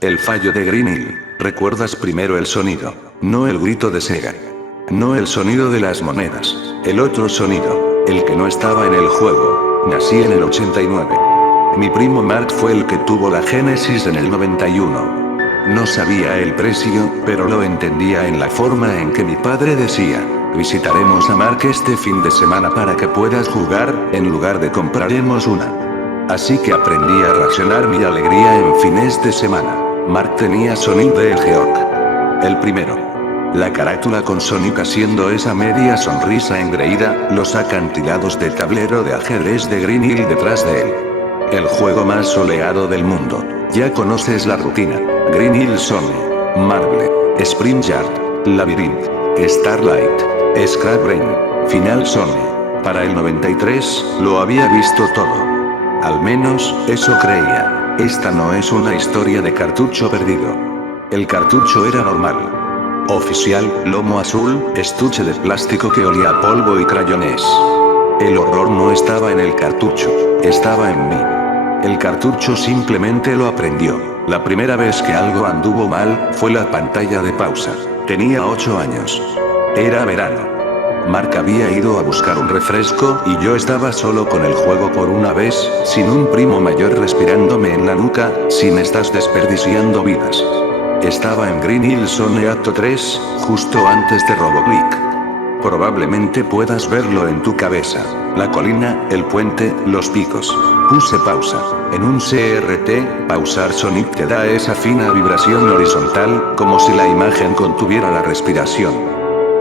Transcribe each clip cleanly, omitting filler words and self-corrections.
El fallo de Green Hill. Recuerdas primero el sonido, no el grito de Sega. No el sonido de las monedas, el otro sonido, el que no estaba en el juego. Nací en el 89. Mi primo Mark fue el que tuvo la Genesis en el 91. No sabía el precio, pero lo entendía en la forma en que mi padre decía: visitaremos a Mark este fin de semana para que puedas jugar, en lugar de compraremos una. Así que aprendí a racionar mi alegría en fines de semana. Mark tenía Sonic the Hedgehog. El primero. La carátula con Sonic haciendo esa media sonrisa engreída, los acantilados de tablero de ajedrez de Green Hill detrás de él. El juego más soleado del mundo. Ya conoces la rutina. Green Hill Zone, Marble, Sprint Yard, Labyrinth, Starlight, Scrap Brain, Final Zone. Para el 93, lo había visto todo. Al menos, eso creía. Esta no es una historia de cartucho perdido. El cartucho era normal. Oficial, lomo azul, estuche de plástico que olía a polvo y crayones. El horror no estaba en el cartucho, estaba en mí. El cartucho simplemente lo aprendió. La primera vez que algo anduvo mal, fue la pantalla de pausa. Tenía 8 años. Era verano. Mark había ido a buscar un refresco y yo estaba solo con el juego por una vez, sin un primo mayor respirándome en la nuca, sin estás desperdiciando vidas. Estaba en Green Hill Zone Acto 3, justo antes de Roboclick. Probablemente puedas verlo en tu cabeza. La colina, el puente, los picos. Puse pausa. En un CRT, pausar Sonic te da esa fina vibración horizontal, como si la imagen contuviera la respiración.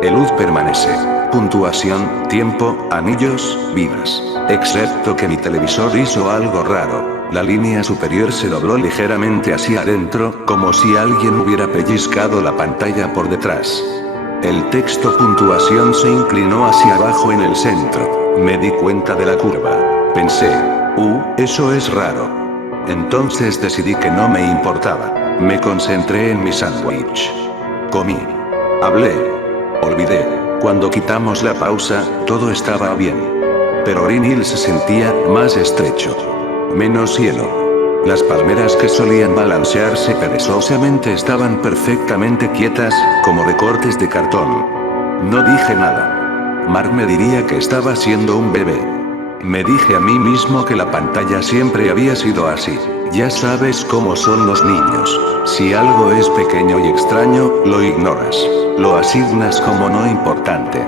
El luz permanece. Puntuación, tiempo, anillos, vidas. Excepto que mi televisor hizo algo raro. La línea superior se dobló ligeramente hacia adentro, como si alguien hubiera pellizcado la pantalla por detrás. El texto puntuación se inclinó hacia abajo en el centro. Me di cuenta de la curva. Pensé, eso es raro. Entonces decidí que no me importaba. Me concentré en mi sándwich. Comí. Hablé. Olvidé. Cuando quitamos la pausa, todo estaba bien. Pero Green Hill se sentía más estrecho. Menos hielo. Las palmeras que solían balancearse perezosamente estaban perfectamente quietas, como recortes de cartón. No dije nada. Mark me diría que estaba siendo un bebé. Me dije a mí mismo que la pantalla siempre había sido así. Ya sabes cómo son los niños. Si algo es pequeño y extraño, lo ignoras. Lo asignas como no importante.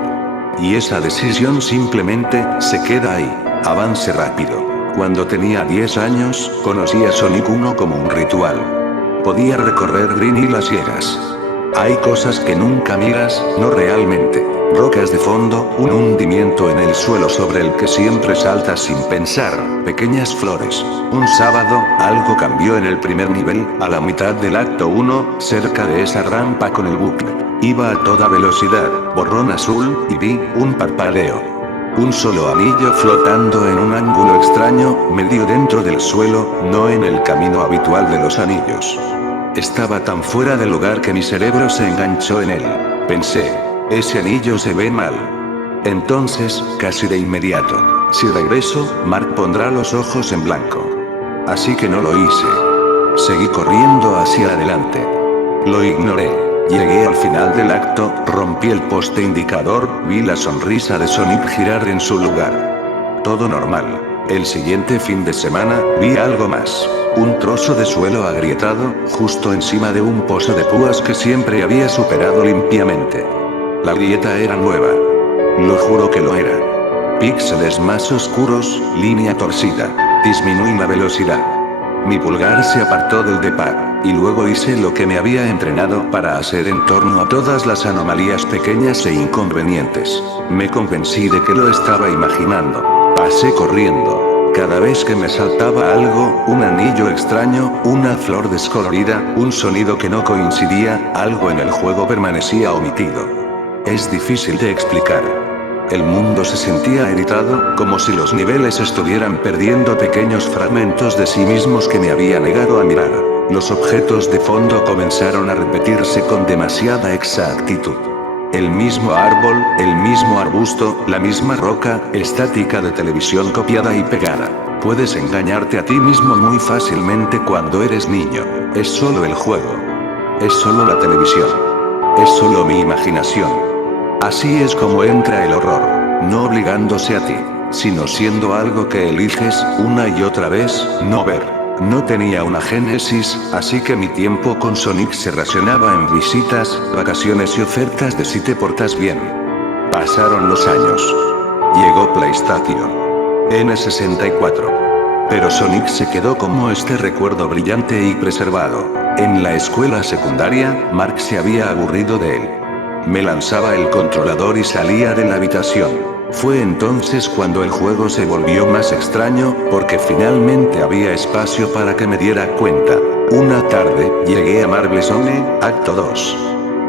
Y esa decisión simplemente se queda ahí. Avance rápido. Cuando tenía 10 años, conocí a Sonic 1 como un ritual. Podía recorrer Green Hill a ciegas. Hay cosas que nunca miras, no realmente. Rocas de fondo, un hundimiento en el suelo sobre el que siempre saltas sin pensar, pequeñas flores. Un sábado, algo cambió en el primer nivel, a la mitad del acto 1, cerca de esa rampa con el bucle. Iba a toda velocidad, borrón azul, y vi un parpadeo. Un solo anillo flotando en un ángulo extraño, medio dentro del suelo, no en el camino habitual de los anillos. Estaba tan fuera de lugar que mi cerebro se enganchó en él. Pensé, ese anillo se ve mal. Entonces, casi de inmediato, si regreso, Mark pondrá los ojos en blanco. Así que no lo hice. Seguí corriendo hacia adelante. Lo ignoré. Llegué al final del acto, rompí el poste indicador, vi la sonrisa de Sonic girar en su lugar. Todo normal. El siguiente fin de semana, vi algo más. Un trozo de suelo agrietado, justo encima de un pozo de púas que siempre había superado limpiamente. La grieta era nueva. Lo juro que lo era. Píxeles más oscuros, línea torcida. Disminuí la velocidad. Mi pulgar se apartó del D-pad, y luego hice lo que me había entrenado para hacer en torno a todas las anomalías pequeñas e inconvenientes. Me convencí de que lo estaba imaginando. Pasé corriendo. Cada vez que me saltaba algo, un anillo extraño, una flor descolorida, un sonido que no coincidía, algo en el juego permanecía omitido. Es difícil de explicar. El mundo se sentía irritado, como si los niveles estuvieran perdiendo pequeños fragmentos de sí mismos que me había negado a mirar. Los objetos de fondo comenzaron a repetirse con demasiada exactitud. El mismo árbol, el mismo arbusto, la misma roca, estática de televisión copiada y pegada. Puedes engañarte a ti mismo muy fácilmente cuando eres niño. Es solo el juego. Es solo la televisión. Es solo mi imaginación. Así es como entra el horror, no obligándose a ti, sino siendo algo que eliges una y otra vez no ver. No tenía una génesis, así que mi tiempo con Sonic se racionaba en visitas, vacaciones y ofertas de si te portas bien. Pasaron los años. Llegó PlayStation N64. Pero Sonic se quedó como este recuerdo brillante y preservado. En la escuela secundaria, Mark se había aburrido de él. Me lanzaba el controlador y salía de la habitación. Fue entonces cuando el juego se volvió más extraño, porque finalmente había espacio para que me diera cuenta. Una tarde, llegué a Marble Zone, Acto 2.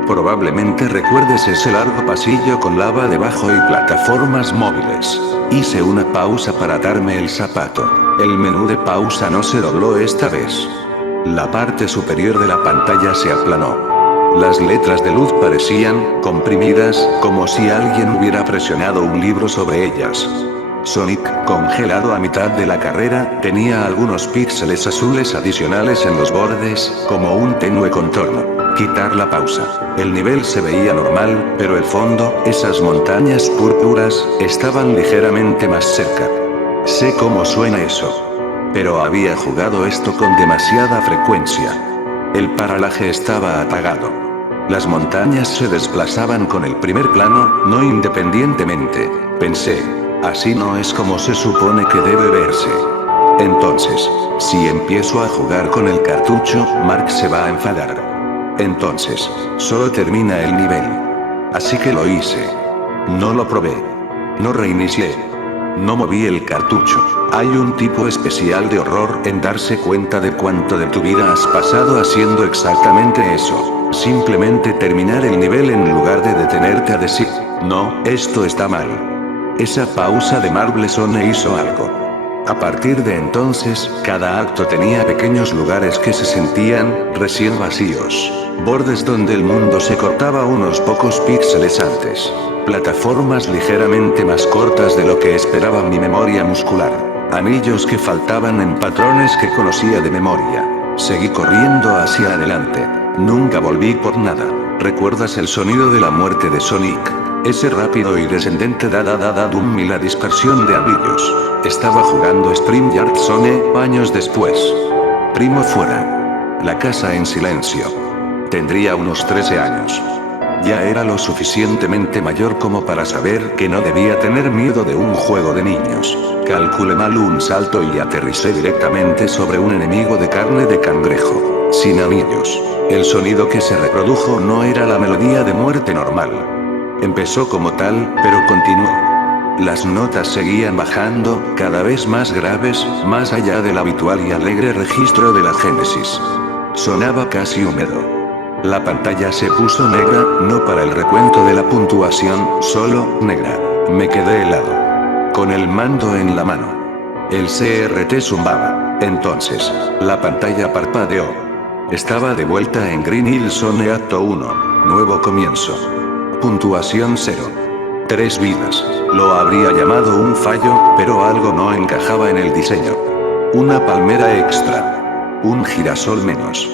Probablemente recuerdes ese largo pasillo con lava debajo y plataformas móviles. Hice una pausa para darme el zapato. El menú de pausa no se dobló esta vez. La parte superior de la pantalla se aplanó. Las letras de luz parecían comprimidas, como si alguien hubiera presionado un libro sobre ellas. Sonic, congelado a mitad de la carrera, tenía algunos píxeles azules adicionales en los bordes, como un tenue contorno. Quitar la pausa. El nivel se veía normal, pero el fondo, esas montañas púrpuras, estaban ligeramente más cerca. Sé cómo suena eso. Pero había jugado esto con demasiada frecuencia. El paralaje estaba apagado. Las montañas se desplazaban con el primer plano, no independientemente. Pensé, así no es como se supone que debe verse. Entonces, si empiezo a jugar con el cartucho, Mark se va a enfadar. Entonces, solo termina el nivel. Así que lo hice. No lo probé. No reinicié. No moví el cartucho. Hay un tipo especial de horror en darse cuenta de cuánto de tu vida has pasado haciendo exactamente eso. Simplemente terminar el nivel en lugar de detenerte a decir, no, esto está mal. Esa pausa de Marble Zone hizo algo. A partir de entonces, cada acto tenía pequeños lugares que se sentían recién vacíos. Bordes donde el mundo se cortaba unos pocos píxeles antes. Plataformas ligeramente más cortas de lo que esperaba mi memoria muscular. Anillos que faltaban en patrones que conocía de memoria. Seguí corriendo hacia adelante. Nunca volví por nada. ¿Recuerdas el sonido de la muerte de Sonic? Ese rápido y descendente dum y la dispersión de anillos. Estaba jugando Spring Yard Zone años después. Primo fuera. La casa en silencio. Tendría unos 13 años. Ya era lo suficientemente mayor como para saber que no debía tener miedo de un juego de niños. Calculé mal un salto y aterricé directamente sobre un enemigo de carne de cangrejo. Sin anillos. El sonido que se reprodujo no era la melodía de muerte normal. Empezó como tal, pero continuó. Las notas seguían bajando, cada vez más graves, más allá del habitual y alegre registro de la génesis. Sonaba casi húmedo. La pantalla se puso negra, no para el recuento de la puntuación, solo negra. Me quedé helado. Con el mando en la mano. El CRT zumbaba. Entonces, la pantalla parpadeó. Estaba de vuelta en Green Hill Zone Acto 1. Nuevo comienzo. Puntuación 0. 3 vidas. Lo habría llamado un fallo, pero algo no encajaba en el diseño. Una palmera extra. Un girasol menos.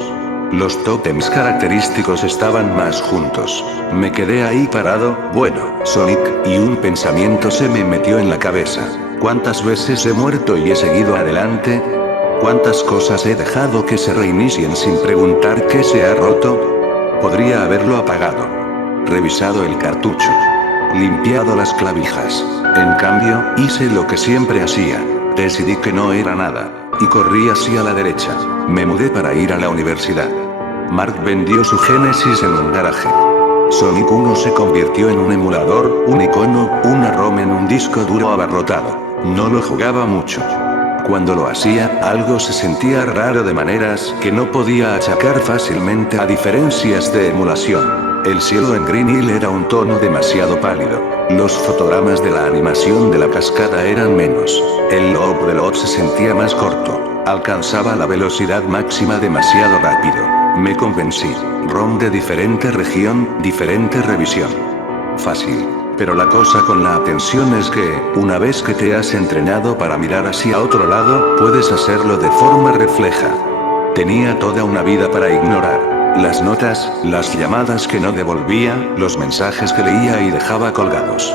Los tótems característicos estaban más juntos. Me quedé ahí parado, bueno, Sonic, y un pensamiento se me metió en la cabeza. ¿Cuántas veces he muerto y he seguido adelante? ¿Cuántas cosas he dejado que se reinicien sin preguntar qué se ha roto? Podría haberlo apagado. Revisado el cartucho. Limpiado las clavijas. En cambio, hice lo que siempre hacía. Decidí que no era nada. Y corrí hacia la derecha. Me mudé para ir a la universidad. Mark vendió su Genesis en un garaje. Sonic 1 se convirtió en un emulador, un icono, una ROM en un disco duro abarrotado. No lo jugaba mucho. Cuando lo hacía, algo se sentía raro de maneras que no podía achacar fácilmente a diferencias de emulación. El cielo en Green Hill era un tono demasiado pálido. Los fotogramas de la animación de la cascada eran menos. El loop de lot se sentía más corto. Alcanzaba la velocidad máxima demasiado rápido. Me convencí. ROM de diferente región, diferente revisión. Fácil. Pero la cosa con la atención es que, una vez que te has entrenado para mirar hacia otro lado, puedes hacerlo de forma refleja. Tenía toda una vida para ignorar. Las notas, las llamadas que no devolvía, los mensajes que leía y dejaba colgados.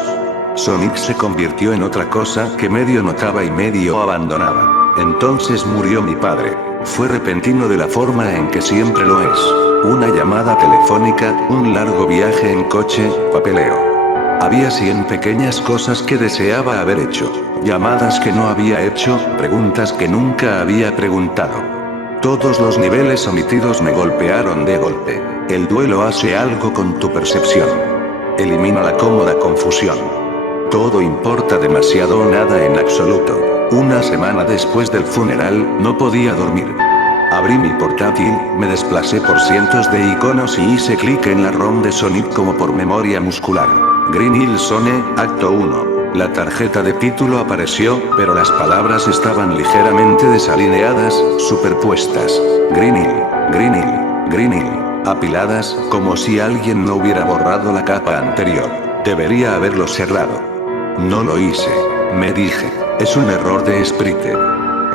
Sonic se convirtió en otra cosa que medio notaba y medio abandonaba. Entonces murió mi padre. Fue repentino de la forma en que siempre lo es. Una llamada telefónica, un largo viaje en coche, papeleo. Había 100 pequeñas cosas que deseaba haber hecho. Llamadas que no había hecho, preguntas que nunca había preguntado. Todos los niveles omitidos me golpearon de golpe. El duelo hace algo con tu percepción. Elimina la cómoda confusión. Todo importa demasiado o nada en absoluto. Una semana después del funeral, no podía dormir. Abrí mi portátil, me desplacé por cientos de iconos y hice clic en la ROM de Sonic como por memoria muscular. Green Hill Zone, Acto 1. La tarjeta de título apareció, pero las palabras estaban ligeramente desalineadas, superpuestas. Green Hill, Green Hill, Green Hill, apiladas, como si alguien no hubiera borrado la capa anterior. Debería haberlo cerrado. No lo hice. Me dije, es un error de Sprite.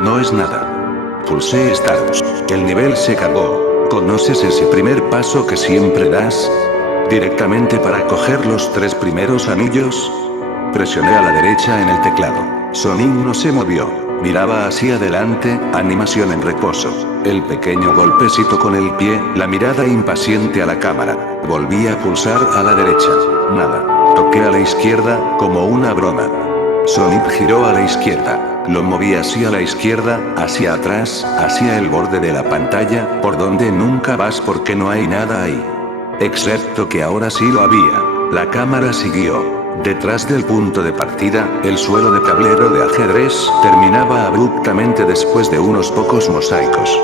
No es nada. Pulsé Start. El nivel se cargó. ¿Conoces ese primer paso que siempre das? Directamente para coger los 3 primeros anillos. Presioné a la derecha en el teclado. Sonic no se movió. Miraba hacia adelante, animación en reposo. El pequeño golpecito con el pie, la mirada impaciente a la cámara. Volví a pulsar a la derecha. Nada. Toqué a la izquierda, como una broma. Sonic giró a la izquierda. Lo moví hacia la izquierda, hacia atrás, hacia el borde de la pantalla, por donde nunca vas porque no hay nada ahí. Excepto que ahora sí lo había. La cámara siguió. Detrás del punto de partida, el suelo de tablero de ajedrez terminaba abruptamente después de unos pocos mosaicos.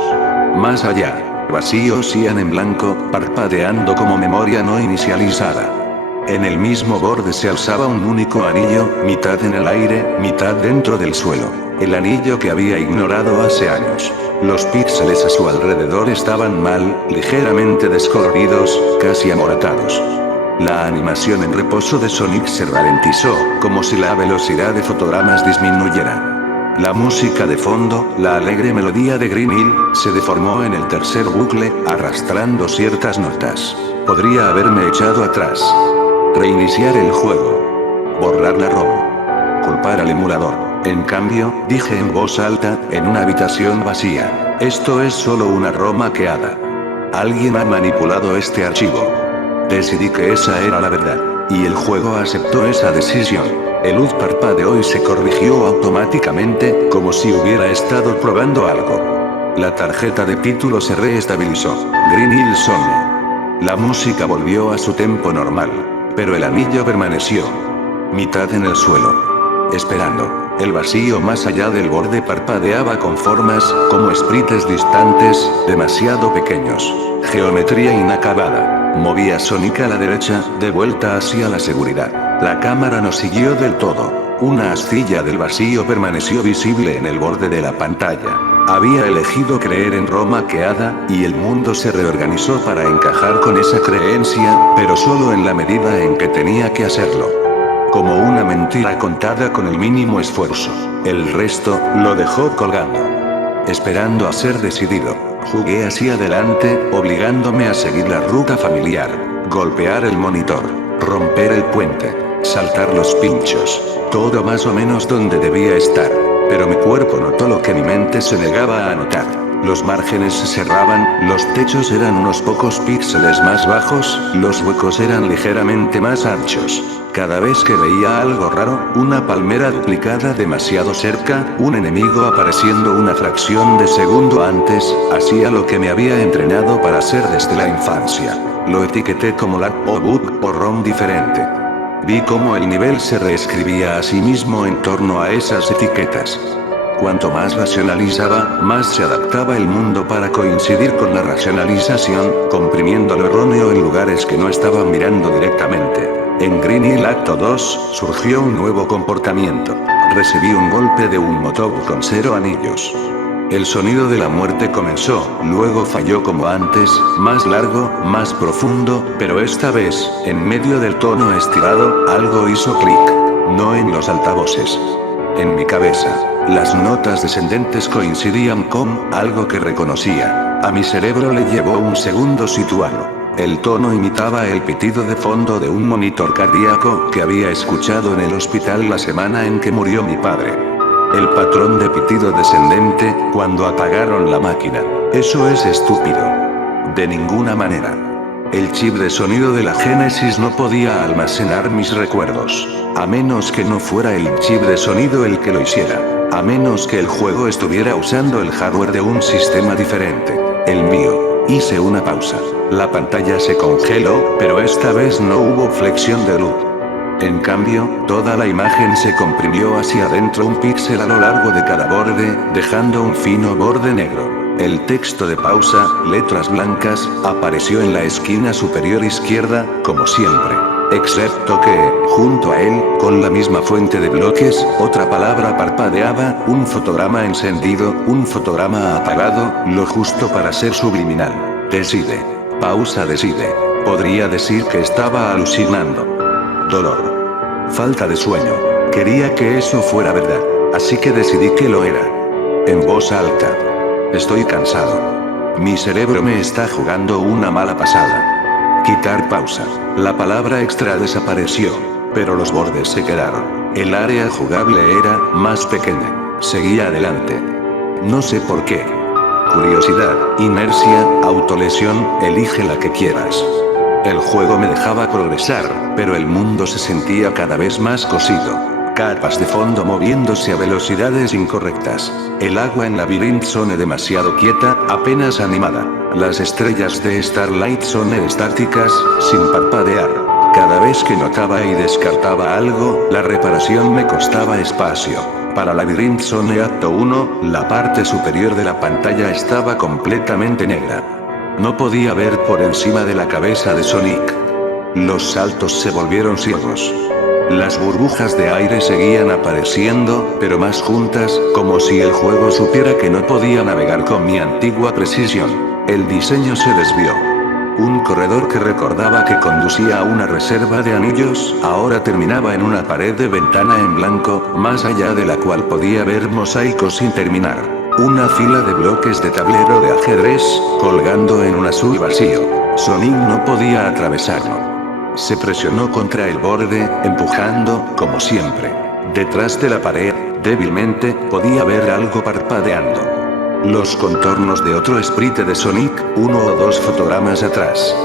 Más allá, vacíos cian en blanco, parpadeando como memoria no inicializada. En el mismo borde se alzaba un único anillo, mitad en el aire, mitad dentro del suelo. El anillo que había ignorado hace años. Los píxeles a su alrededor estaban mal, ligeramente descoloridos, casi amoratados. La animación en reposo de Sonic se ralentizó, como si la velocidad de fotogramas disminuyera. La música de fondo, la alegre melodía de Green Hill, se deformó en el tercer bucle, arrastrando ciertas notas. Podría haberme echado atrás. Reiniciar el juego. Borrar la ROM. Culpar al emulador. En cambio, dije en voz alta, en una habitación vacía. Esto es solo una ROM hackeada. Alguien ha manipulado este archivo. Decidí que esa era la verdad. Y el juego aceptó esa decisión. El luz parpadeó y se corrigió automáticamente, como si hubiera estado probando algo. La tarjeta de título se reestabilizó. Green Hill Zone. La música volvió a su tempo normal. Pero el anillo permaneció. Mitad en el suelo. Esperando. El vacío más allá del borde parpadeaba con formas, como sprites distantes, demasiado pequeños. Geometría inacabada. Moví a Sonic a la derecha, de vuelta hacia la seguridad. La cámara no siguió del todo. Una astilla del vacío permaneció visible en el borde de la pantalla. Había elegido creer en ROM hackeada, y el mundo se reorganizó para encajar con esa creencia, pero solo en la medida en que tenía que hacerlo. Como una mentira contada con el mínimo esfuerzo. El resto, lo dejó colgando. Esperando a ser decidido. Jugué hacia adelante, obligándome a seguir la ruta familiar. Golpear el monitor. Romper el puente. Saltar los pinchos. Todo más o menos donde debía estar. Pero mi cuerpo notó lo que mi mente se negaba a notar. Los márgenes se cerraban, los techos eran unos pocos píxeles más bajos, los huecos eran ligeramente más anchos. Cada vez que veía algo raro, una palmera duplicada demasiado cerca, un enemigo apareciendo una fracción de segundo antes, hacía lo que me había entrenado para hacer desde la infancia. Lo etiqueté como lag o bug o ROM diferente. Vi cómo el nivel se reescribía a sí mismo en torno a esas etiquetas. Cuanto más racionalizaba, más se adaptaba el mundo para coincidir con la racionalización, comprimiendo lo erróneo en lugares que no estaban mirando directamente. En Green Hill Acto 2, surgió un nuevo comportamiento. Recibí un golpe de un motob con 0 anillos. El sonido de la muerte comenzó, luego falló como antes, más largo, más profundo, pero esta vez, en medio del tono estirado, algo hizo clic. No en los altavoces. En mi cabeza. Las notas descendentes coincidían con algo que reconocía. A mi cerebro le llevó un segundo situarlo. El tono imitaba el pitido de fondo de un monitor cardíaco que había escuchado en el hospital la semana en que murió mi padre. El patrón de pitido descendente, cuando apagaron la máquina. Eso es estúpido. De ninguna manera. El chip de sonido de la Génesis no podía almacenar mis recuerdos. A menos que no fuera el chip de sonido el que lo hiciera. A menos que el juego estuviera usando el hardware de un sistema diferente. El mío. Hice una pausa. La pantalla se congeló, pero esta vez no hubo flexión de luz. En cambio, toda la imagen se comprimió hacia adentro un píxel a lo largo de cada borde, dejando un fino borde negro. El texto de pausa, letras blancas, apareció en la esquina superior izquierda, como siempre. Excepto que, junto a él, con la misma fuente de bloques, otra palabra parpadeaba, un fotograma encendido, un fotograma apagado, lo justo para ser subliminal. Decide. Pausa decide. Podría decir que estaba alucinando. Dolor. Falta de sueño. Quería que eso fuera verdad. Así que decidí que lo era. En voz alta. Estoy cansado. Mi cerebro me está jugando una mala pasada. Quitar pausa. La palabra extra desapareció. Pero los bordes se quedaron. El área jugable era más pequeña. Seguía adelante. No sé por qué. Curiosidad, inercia, autolesión, elige la que quieras. El juego me dejaba progresar, pero el mundo se sentía cada vez más cosido. Capas de fondo moviéndose a velocidades incorrectas. El agua en Labyrinth Zone demasiado quieta, apenas animada. Las estrellas de Starlight Zone estáticas, sin parpadear. Cada vez que notaba y descartaba algo, la reparación me costaba espacio. Para Labyrinth Zone Acto 1, la parte superior de la pantalla estaba completamente negra. No podía ver por encima de la cabeza de Sonic. Los saltos se volvieron ciegos. Las burbujas de aire seguían apareciendo, pero más juntas, como si el juego supiera que no podía navegar con mi antigua precisión. El diseño se desvió. Un corredor que recordaba que conducía a una reserva de anillos, ahora terminaba en una pared de ventana en blanco, más allá de la cual podía ver mosaicos sin terminar. Una fila de bloques de tablero de ajedrez, colgando en un azul vacío. Sonic no podía atravesarlo. Se presionó contra el borde, empujando, como siempre. Detrás de la pared, débilmente, podía ver algo parpadeando. Los contornos de otro sprite de Sonic, uno o dos fotogramas atrás.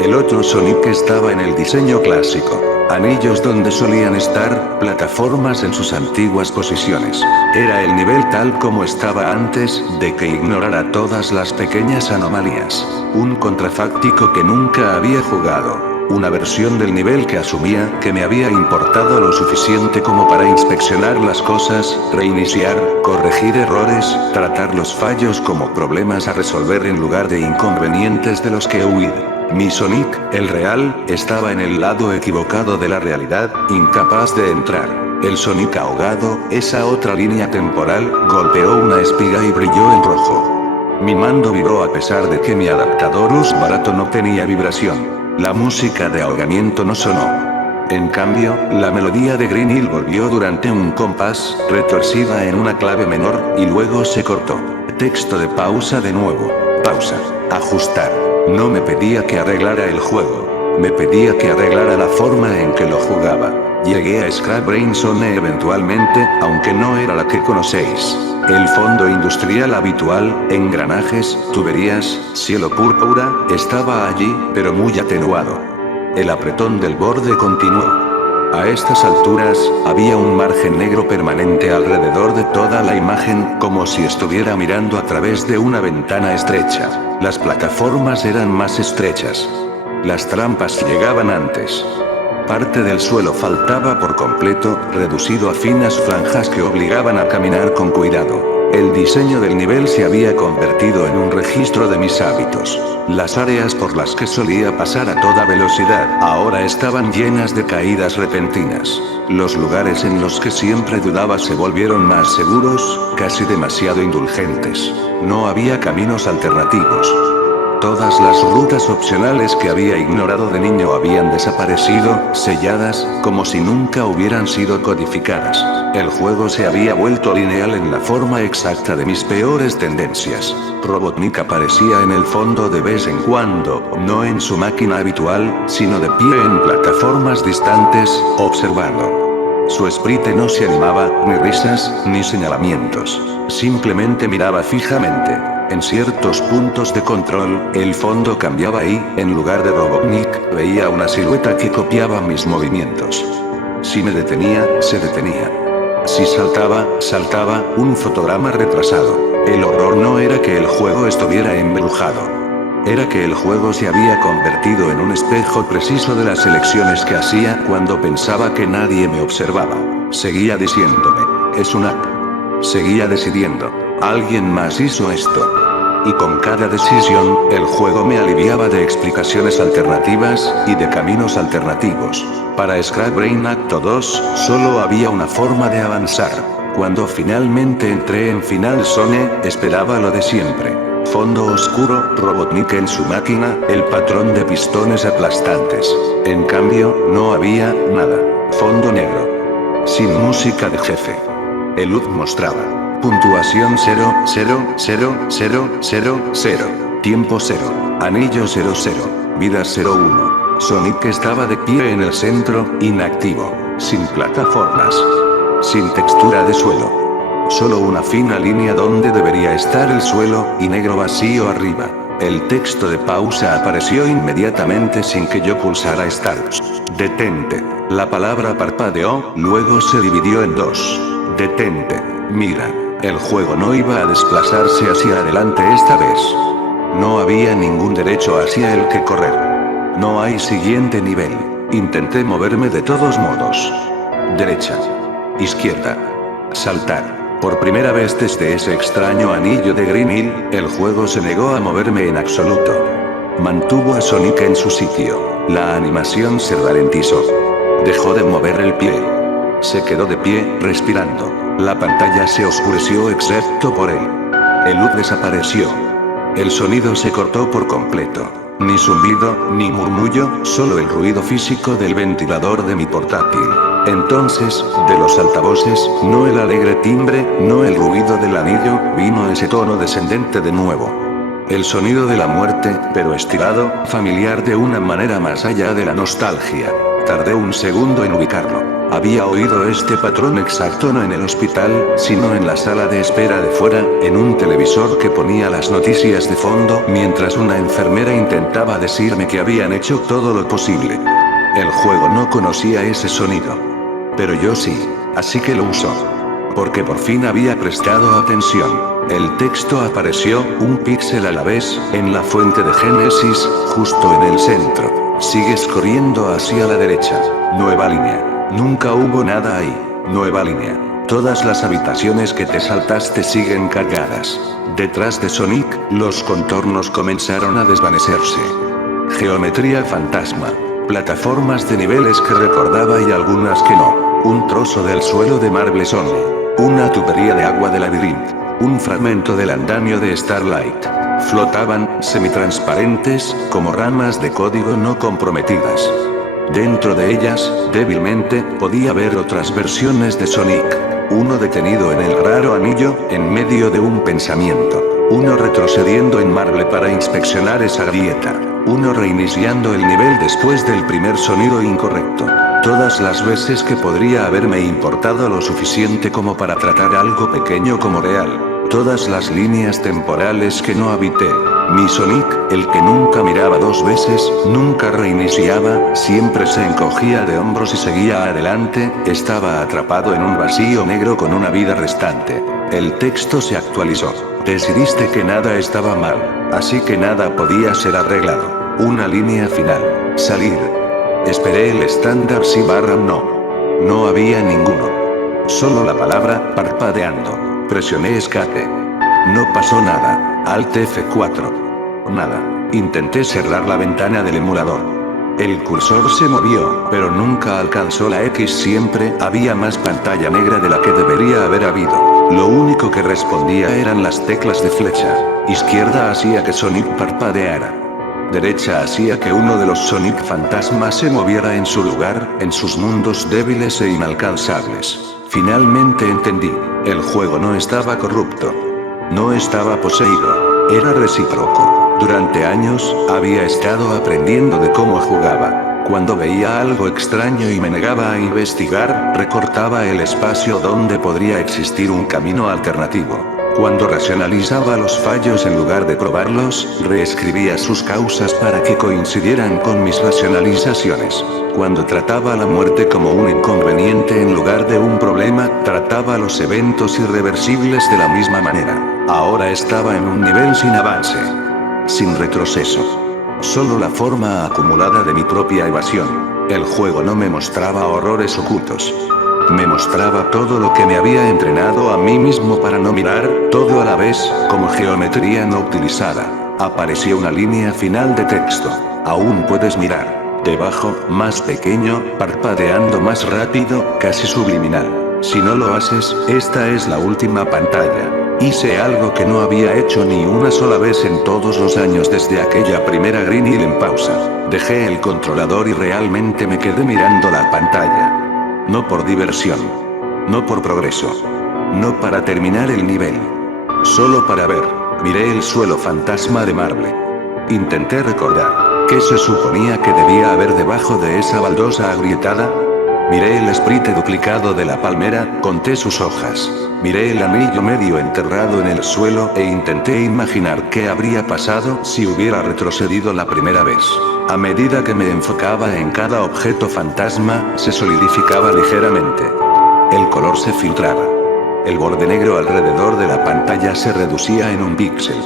El otro Sonic estaba en el diseño clásico. Anillos donde solían estar, plataformas en sus antiguas posiciones. Era el nivel tal como estaba antes de que ignorara todas las pequeñas anomalías. Un contrafáctico que nunca había jugado. Una versión del nivel que asumía que me había importado lo suficiente como para inspeccionar las cosas, reiniciar, corregir errores, tratar los fallos como problemas a resolver en lugar de inconvenientes de los que huir. Mi Sonic, el real, estaba en el lado equivocado de la realidad, incapaz de entrar. El Sonic ahogado, esa otra línea temporal, golpeó una espiga y brilló en rojo. Mi mando vibró a pesar de que mi adaptador US barato no tenía vibración. La música de ahogamiento no sonó. En cambio, la melodía de Green Hill volvió durante un compás, retorcida en una clave menor, y luego se cortó. Texto de pausa de nuevo. Pausa. Ajustar. No me pedía que arreglara el juego. Me pedía que arreglara la forma en que lo jugaba. Llegué a Scrap Brain Zone eventualmente, aunque no era la que conocéis. El fondo industrial habitual, engranajes, tuberías, cielo púrpura, estaba allí, pero muy atenuado. El apretón del borde continuó. A estas alturas, había un margen negro permanente alrededor de toda la imagen, como si estuviera mirando a través de una ventana estrecha. Las plataformas eran más estrechas. Las trampas llegaban antes. Parte del suelo faltaba por completo, reducido a finas franjas que obligaban a caminar con cuidado. El diseño del nivel se había convertido en un registro de mis hábitos. Las áreas por las que solía pasar a toda velocidad ahora estaban llenas de caídas repentinas. Los lugares en los que siempre dudaba se volvieron más seguros, casi demasiado indulgentes. No había caminos alternativos. Todas las rutas opcionales que había ignorado de niño habían desaparecido, selladas, como si nunca hubieran sido codificadas. El juego se había vuelto lineal en la forma exacta de mis peores tendencias. Robotnik aparecía en el fondo de vez en cuando, no en su máquina habitual, sino de pie en plataformas distantes, observando. Su esprite no se animaba, ni risas, ni señalamientos. Simplemente miraba fijamente. En ciertos puntos de control, el fondo cambiaba y, en lugar de Robotnik, veía una silueta que copiaba mis movimientos. Si me detenía, se detenía. Si saltaba, saltaba, un fotograma retrasado. El horror no era que el juego estuviera embrujado. Era que el juego se había convertido en un espejo preciso de las elecciones que hacía cuando pensaba que nadie me observaba. Seguía diciéndome, es una... Seguía decidiendo, alguien más hizo esto. Y con cada decisión, el juego me aliviaba de explicaciones alternativas, y de caminos alternativos. Para Scrap Brain Acto 2, solo había una forma de avanzar. Cuando finalmente entré en Final Zone, esperaba lo de siempre. Fondo oscuro, Robotnik en su máquina, el patrón de pistones aplastantes. En cambio, no había nada. Fondo negro. Sin música de jefe. El HUD mostraba. Puntuación 0, 0, 0, 0, 0, 0. Tiempo 0. Anillo 0, 0. Vida 0, 1. Sonic estaba de pie en el centro, inactivo. Sin plataformas. Sin textura de suelo. Solo una fina línea donde debería estar el suelo, y negro vacío arriba. El texto de pausa apareció inmediatamente sin que yo pulsara Start. Detente. La palabra parpadeó, luego se dividió en dos. Detente. Mira. El juego no iba a desplazarse hacia adelante esta vez. No había ningún derecho hacia el que correr. No hay siguiente nivel. Intenté moverme de todos modos. Derecha. Izquierda. Saltar. Por primera vez desde ese extraño anillo de Green Hill, el juego se negó a moverme en absoluto. Mantuvo a Sonic en su sitio. La animación se ralentizó. Dejó de mover el pie. Se quedó de pie, respirando. La pantalla se oscureció excepto por él. El HUD desapareció. El sonido se cortó por completo. Ni zumbido, ni murmullo, solo el ruido físico del ventilador de mi portátil. Entonces, de los altavoces, no el alegre timbre, no el ruido del anillo, vino ese tono descendente de nuevo. El sonido de la muerte, pero estirado, familiar de una manera más allá de la nostalgia. Tardé un segundo en ubicarlo. Había oído este patrón exacto no en el hospital, sino en la sala de espera de fuera, en un televisor que ponía las noticias de fondo mientras una enfermera intentaba decirme que habían hecho todo lo posible. El juego no conocía ese sonido. Pero yo sí, así que lo usó. Porque por fin había prestado atención. El texto apareció, un píxel a la vez, en la fuente de Génesis, justo en el centro. Sigues corriendo hacia la derecha. Nueva línea. Nunca hubo nada ahí. Nueva línea. Todas las habitaciones que te saltaste siguen cargadas. Detrás de Sonic, los contornos comenzaron a desvanecerse. Geometría fantasma. Plataformas de niveles que recordaba y algunas que no. Un trozo del suelo de Marble Zone. Una tubería de agua de Labyrinth. Un fragmento del andamio de Starlight. Flotaban, semitransparentes, como ramas de código no comprometidas. Dentro de ellas, débilmente, podía ver otras versiones de Sonic. Uno detenido en el raro anillo, en medio de un pensamiento. Uno retrocediendo en Marble para inspeccionar esa grieta. Uno reiniciando el nivel después del primer sonido incorrecto. Todas las veces que podría haberme importado lo suficiente como para tratar algo pequeño como real. Todas las líneas temporales que no habité. Mi Sonic, el que nunca miraba dos veces, nunca reiniciaba, siempre se encogía de hombros y seguía adelante, estaba atrapado en un vacío negro con una vida restante. El texto se actualizó. Decidiste que nada estaba mal, así que nada podía ser arreglado. Una línea final. Salir. Esperé el estándar sí / no. No había ninguno. Solo la palabra, parpadeando. Presioné escape. No pasó nada. Alt F4. Nada. Intenté cerrar la ventana del emulador. El cursor se movió, pero nunca alcanzó la X. Siempre había más pantalla negra de la que debería haber habido. Lo único que respondía eran las teclas de flecha. Izquierda hacía que Sonic parpadeara. Derecha hacía que uno de los Sonic fantasmas se moviera en su lugar, en sus mundos débiles e inalcanzables. Finalmente entendí. El juego no estaba corrupto. No estaba poseído. Era recíproco. Durante años, había estado aprendiendo de cómo jugaba. Cuando veía algo extraño y me negaba a investigar, recortaba el espacio donde podría existir un camino alternativo. Cuando racionalizaba los fallos en lugar de probarlos, reescribía sus causas para que coincidieran con mis racionalizaciones. Cuando trataba la muerte como un inconveniente en lugar de un problema, trataba los eventos irreversibles de la misma manera. Ahora estaba en un nivel sin avance. Sin retroceso. Solo la forma acumulada de mi propia evasión. El juego no me mostraba horrores ocultos. Me mostraba todo lo que me había entrenado a mí mismo para no mirar, todo a la vez, como geometría no utilizada. Apareció una línea final de texto. Aún puedes mirar. Debajo, más pequeño, parpadeando más rápido, casi subliminal. Si no lo haces, esta es la última pantalla. Hice algo que no había hecho ni una sola vez en todos los años desde aquella primera Green Hill en pausa. Dejé el controlador y realmente me quedé mirando la pantalla. No por diversión. No por progreso. No para terminar el nivel. Solo para ver. Miré el suelo fantasma de marble. Intenté recordar. ¿Qué se suponía que debía haber debajo de esa baldosa agrietada? Miré el esprite duplicado de la palmera, conté sus hojas. Miré el anillo medio enterrado en el suelo e intenté imaginar qué habría pasado si hubiera retrocedido la primera vez. A medida que me enfocaba en cada objeto fantasma, se solidificaba ligeramente. El color se filtraba. El borde negro alrededor de la pantalla se reducía en un píxel.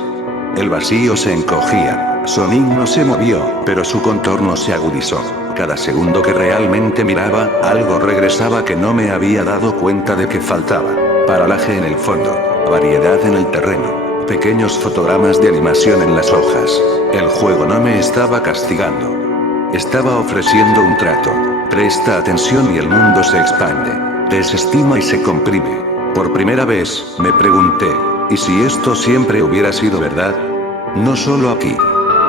El vacío se encogía. Sonic no se movió, pero su contorno se agudizó. Cada segundo que realmente miraba, algo regresaba que no me había dado cuenta de que faltaba. Paralaje en el fondo, variedad en el terreno, pequeños fotogramas de animación en las hojas. El juego no me estaba castigando. Estaba ofreciendo un trato. Presta atención y el mundo se expande. Desestima y se comprime. Por primera vez, me pregunté, ¿y si esto siempre hubiera sido verdad? No solo aquí.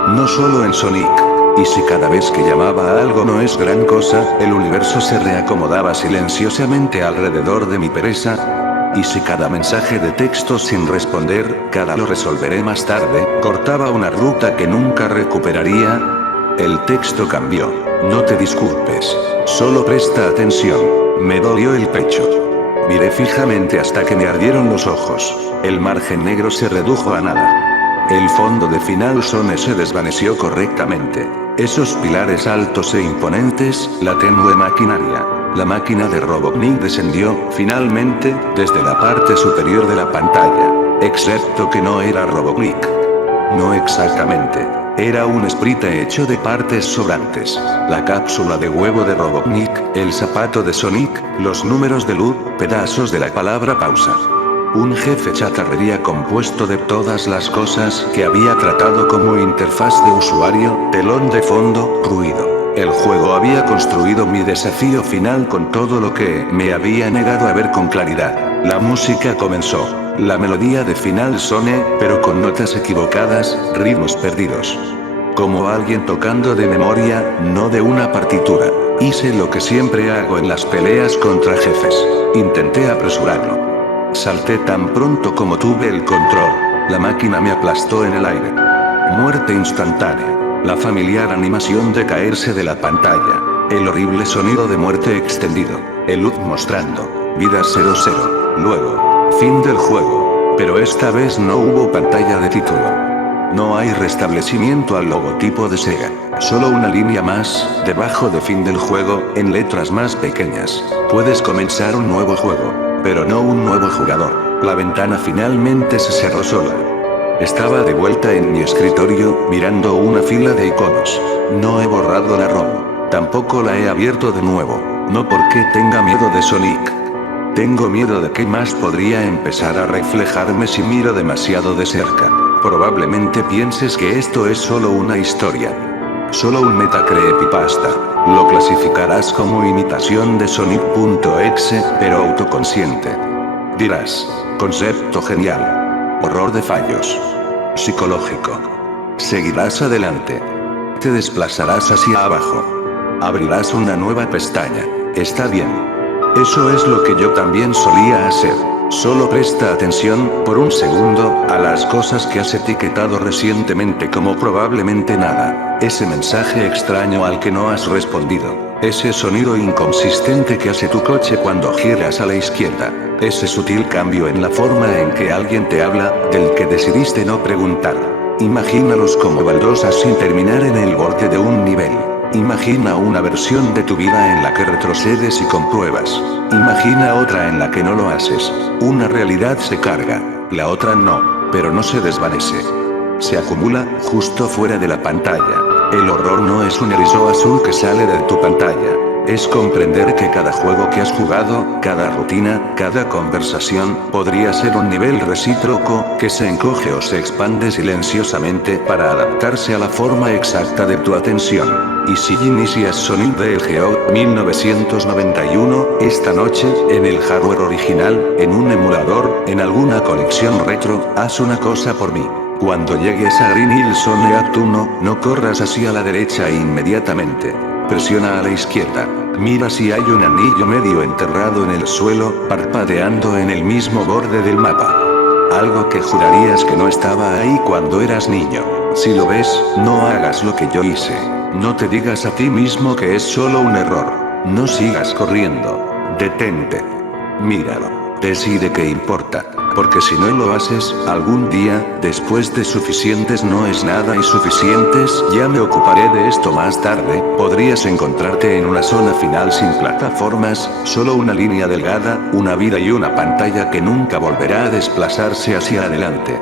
No solo en Sonic. ¿Y si cada vez que llamaba a algo no es gran cosa, el universo se reacomodaba silenciosamente alrededor de mi pereza? ¿Y si cada mensaje de texto sin responder, cada lo resolveré más tarde, cortaba una ruta que nunca recuperaría? El texto cambió. No te disculpes. Solo presta atención. Me dolió el pecho. Miré fijamente hasta que me ardieron los ojos. El margen negro se redujo a nada. El fondo de Final Zone se desvaneció correctamente. Esos pilares altos e imponentes, la tenue maquinaria. La máquina de Robotnik descendió, finalmente, desde la parte superior de la pantalla. Excepto que no era Robotnik. No exactamente. Era un sprite hecho de partes sobrantes. La cápsula de huevo de Robotnik, el zapato de Sonic, los números de luz, pedazos de la palabra pausa. Un jefe chatarrería compuesto de todas las cosas que había tratado como interfaz de usuario, telón de fondo, ruido. El juego había construido mi desafío final con todo lo que me había negado a ver con claridad. La música comenzó. La melodía de Final Zone, pero con notas equivocadas, ritmos perdidos. Como alguien tocando de memoria, no de una partitura. Hice lo que siempre hago en las peleas contra jefes. Intenté apresurarlo. Salté tan pronto como tuve el control. La máquina me aplastó en el aire. Muerte instantánea. La familiar animación de caerse de la pantalla. El horrible sonido de muerte extendido. El LUT mostrando. Vida 00. Luego. Fin del juego. Pero esta vez no hubo pantalla de título. No hay restablecimiento al logotipo de Sega. Solo una línea más, debajo de fin del juego, en letras más pequeñas. Puedes comenzar un nuevo juego. Pero no un nuevo jugador. La ventana finalmente se cerró sola. Estaba de vuelta en mi escritorio, mirando una fila de iconos. No he borrado la ROM. Tampoco la he abierto de nuevo. No porque tenga miedo de Sonic. Tengo miedo de qué más podría empezar a reflejarme si miro demasiado de cerca. Probablemente pienses que esto es solo una historia. Solo un metacreepypasta. Lo clasificarás como imitación de Sonic.exe, pero autoconsciente. Dirás, Concepto genial. Horror de fallos. Psicológico. Seguirás adelante. Te desplazarás hacia abajo. Abrirás una nueva pestaña. Está bien. Eso es lo que yo también solía hacer. Solo presta atención, por un segundo, a las cosas que has etiquetado recientemente como probablemente nada. Ese mensaje extraño al que no has respondido. Ese sonido inconsistente que hace tu coche cuando giras a la izquierda. Ese sutil cambio en la forma en que alguien te habla, del que decidiste no preguntar. Imagínalos como baldosas sin terminar en el borde de un nivel. Imagina una versión de tu vida en la que retrocedes y compruebas. Imagina otra en la que no lo haces. Una realidad se carga, la otra no, pero no se desvanece. Se acumula, justo fuera de la pantalla. El horror no es un erizo azul que sale de tu pantalla. Es comprender que cada juego que has jugado, cada rutina, cada conversación, podría ser un nivel recíproco, que se encoge o se expande silenciosamente para adaptarse a la forma exacta de tu atención. Y si inicias Sonic the Hedgehog 1991, esta noche, en el hardware original, en un emulador, en alguna colección retro, haz una cosa por mí. Cuando llegues a Green Hill Zone Act 1, no corras hacia la derecha inmediatamente. Presiona a la izquierda. Mira si hay un anillo medio enterrado en el suelo, parpadeando en el mismo borde del mapa. Algo que jurarías que no estaba ahí cuando eras niño. Si lo ves, no hagas lo que yo hice. No te digas a ti mismo que es solo un error. No sigas corriendo. Detente. Míralo. Decide qué importa. Porque si no lo haces, algún día, después de suficientes no es nada y suficientes, ya me ocuparé de esto más tarde, podrías encontrarte en una zona final sin plataformas, solo una línea delgada, una vida y una pantalla que nunca volverá a desplazarse hacia adelante.